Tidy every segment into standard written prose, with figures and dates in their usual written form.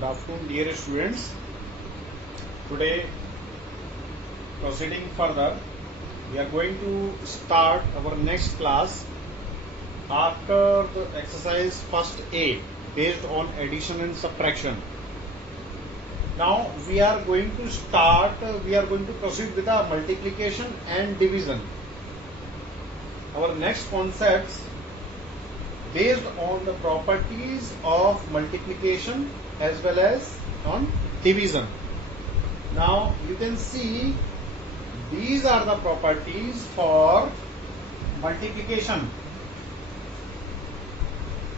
Good afternoon, dear students. Today, proceeding further, we are going to start our next class after the exercise first A based on addition and subtraction. Now we are going to proceed with the multiplication and division. Our next concepts based on the properties of multiplication as well as on division. Now you can see these are the properties for multiplication.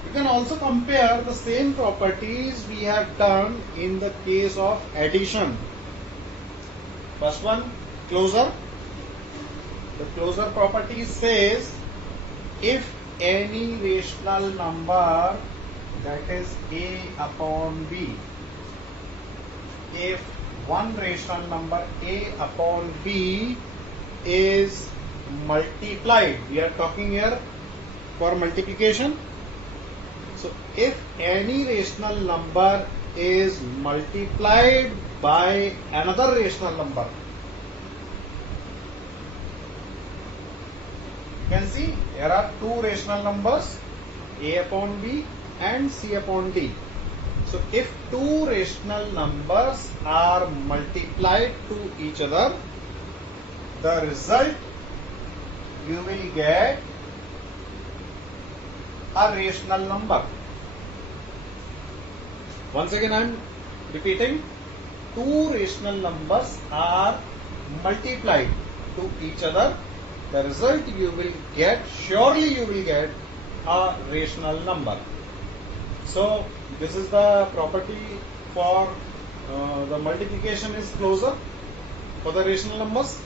You can also compare the same properties we have done in the case of addition. First one, closure. The closure property says if any rational number, that is a upon b, if one rational number a upon b is multiplied, we are talking here for multiplication. So if any rational number is multiplied by another rational number, you can see there are two rational numbers, a upon b and c upon d. So if two rational numbers are multiplied to each other, the result you will get a rational number. Once again I am repeating, two rational numbers are multiplied to each other, the result you will get, surely you will get a rational number. So this is the property for the multiplication is closure for the rational numbers,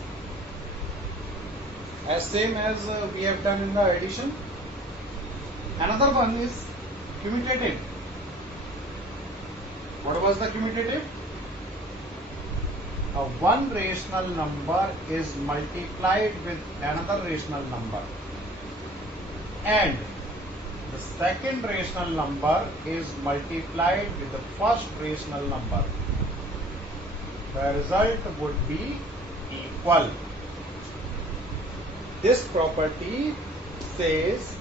as same as we have done in the addition. Another one is commutative. What was the commutative? One rational number is multiplied with another rational number and the second rational number is multiplied with the first rational number. The result would be equal. This property says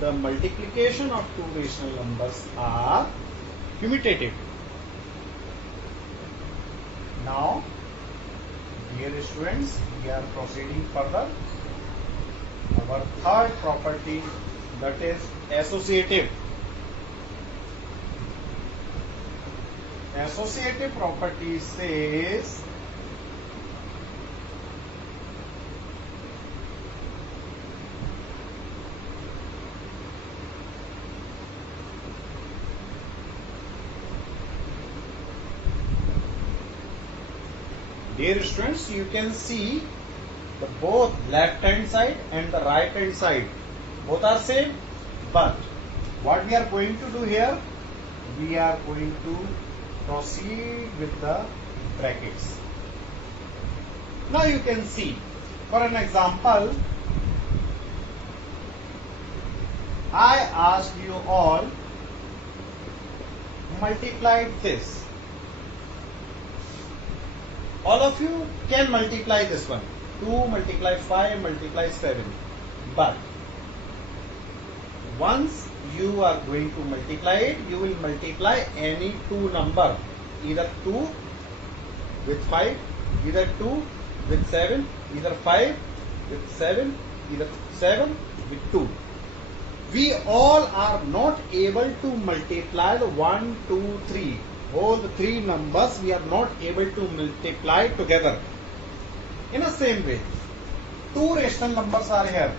the multiplication of two rational numbers are commutative. Now, dear students, we are proceeding further. Our third property, that is associative. Associative property says dear students, you can see the both left hand side and the right hand side both are same, but what we are going to do here, we are going to proceed with the brackets. Now you can see, for an example, I asked you all multiply this. All of you can multiply this one, 2 multiply 5 multiply 7, but once you are going to multiply it, you will multiply any two number, either 2 with 5, either 2 with 7, either 5 with 7, either 7 with 2. We all are not able to multiply the 1, 2, 3. All the three numbers we are not able to multiply together. In the same way, two rational numbers are here.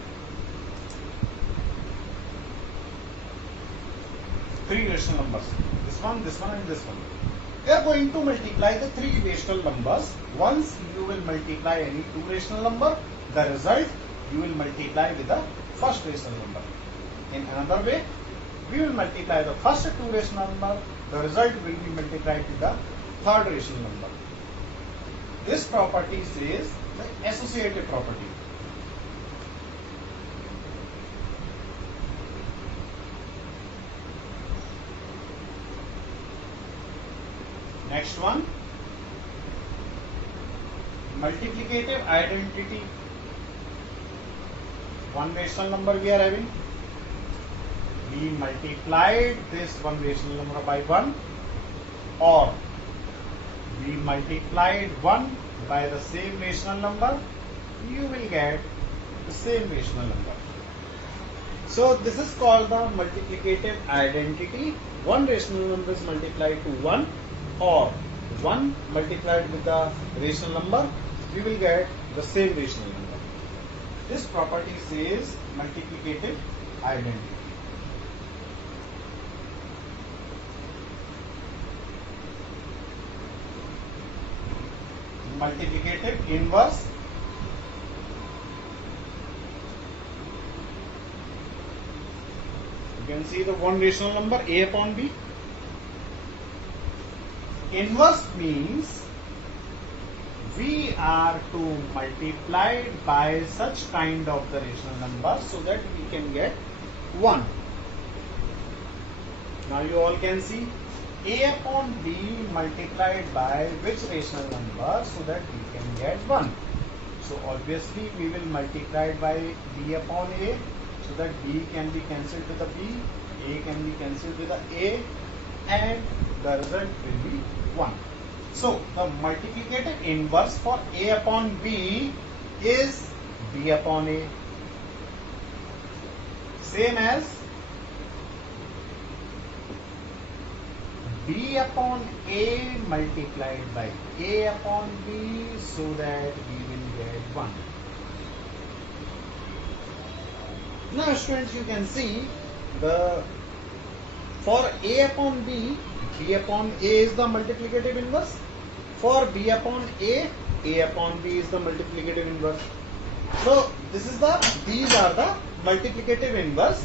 Three rational numbers. This one, and this one. We are going to multiply the three rational numbers. Once you will multiply any two rational number, the result you will multiply with the first rational number. In another way, we will multiply the first two rational number, the result will be multiplied with the third rational number. This property says the associative property. Next one, multiplicative identity. One rational number we are having. We multiplied this one rational number by 1, or we multiplied 1 by the same rational number, you will get the same rational number. So this is called the multiplicative identity. One rational number is multiplied to 1, or 1 multiplied with the rational number, we will get the same rational number. This property says multiplicative identity. Multiplicative inverse. You can see the one rational number A upon B. Inverse means we are to multiply by such kind of the rational number so that we can get 1. Now you all can see A upon B multiplied by which rational number so that we can get 1. So obviously we will multiply by B upon A so that B can be cancelled with the B, A can be cancelled with the A, and the result will be 1. So the multiplicative inverse for A upon B is B upon A. Same as B upon A multiplied by A upon B so that we will get 1. Now students, you can see the for A upon B, B upon A is the multiplicative inverse. For B upon A upon B is the multiplicative inverse. So these are the multiplicative inverse,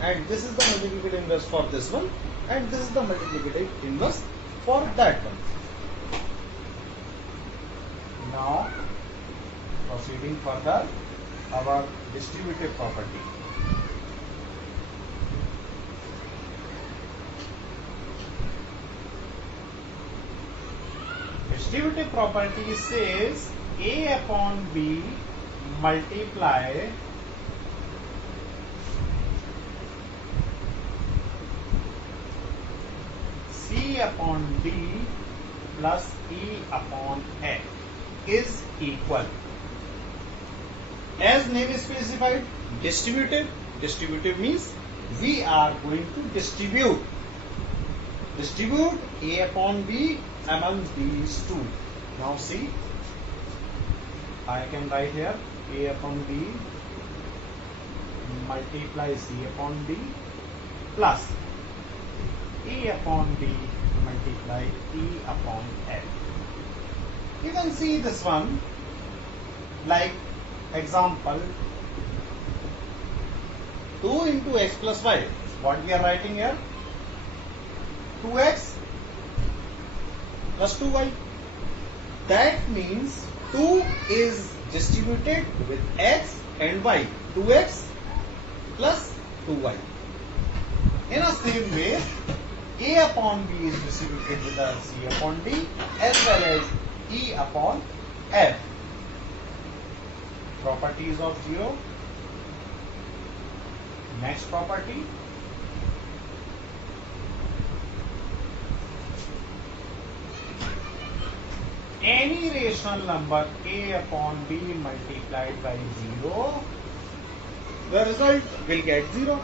and this is the multiplicative inverse for this one, and this is the multiplicative inverse for that one. Now proceeding further, our distributive property. Distributive property says A upon B multiply C upon D plus E upon F is equal. As name is specified, distributive. Distributive means we are going to distribute A upon B among these two. Now see, I can write here A upon B multiply C upon D plus E upon D multiply E upon F. You can see this one like example 2 into x plus y. What we are writing here? 2x plus 2y. That means 2 is distributed with x and y. 2x plus 2y. In a same way, A upon B is distributed with the C upon D as well as E upon F. Properties of 0. Next property. Any rational number A upon B multiplied by 0, the result will get 0.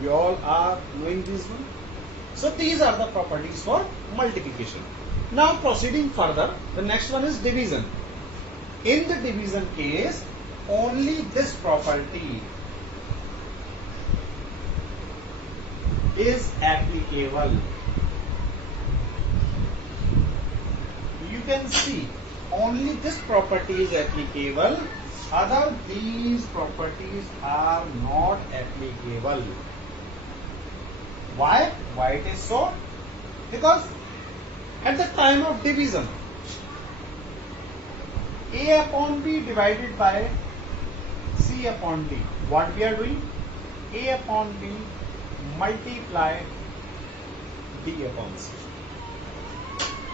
We all are knowing this one. So these are the properties for multiplication. Now proceeding further, the next one is division. In the division case, only this property is applicable. You can see only this property is applicable, other these properties are not applicable. Why? Why it is so? Because at the time of division, A upon B divided by C upon D. What we are doing? A upon B multiply D upon C.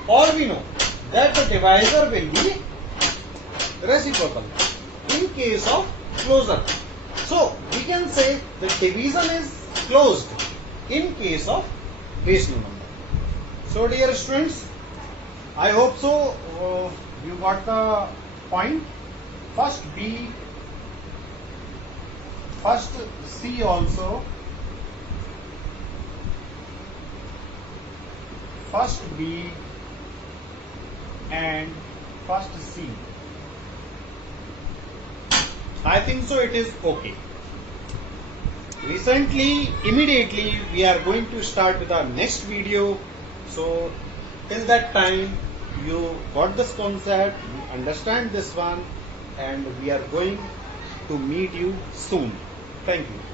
or we know that the divisor will be reciprocal in case of closure. So we can say the division is closed in case of rational number. So dear students, I hope so you got the point. First B, first C also. First B and first C. I think so it is okay. Recently, immediately we are going to start with our next video. So till that time you got this concept, you understand this one, and we are going to meet you soon. Thank you.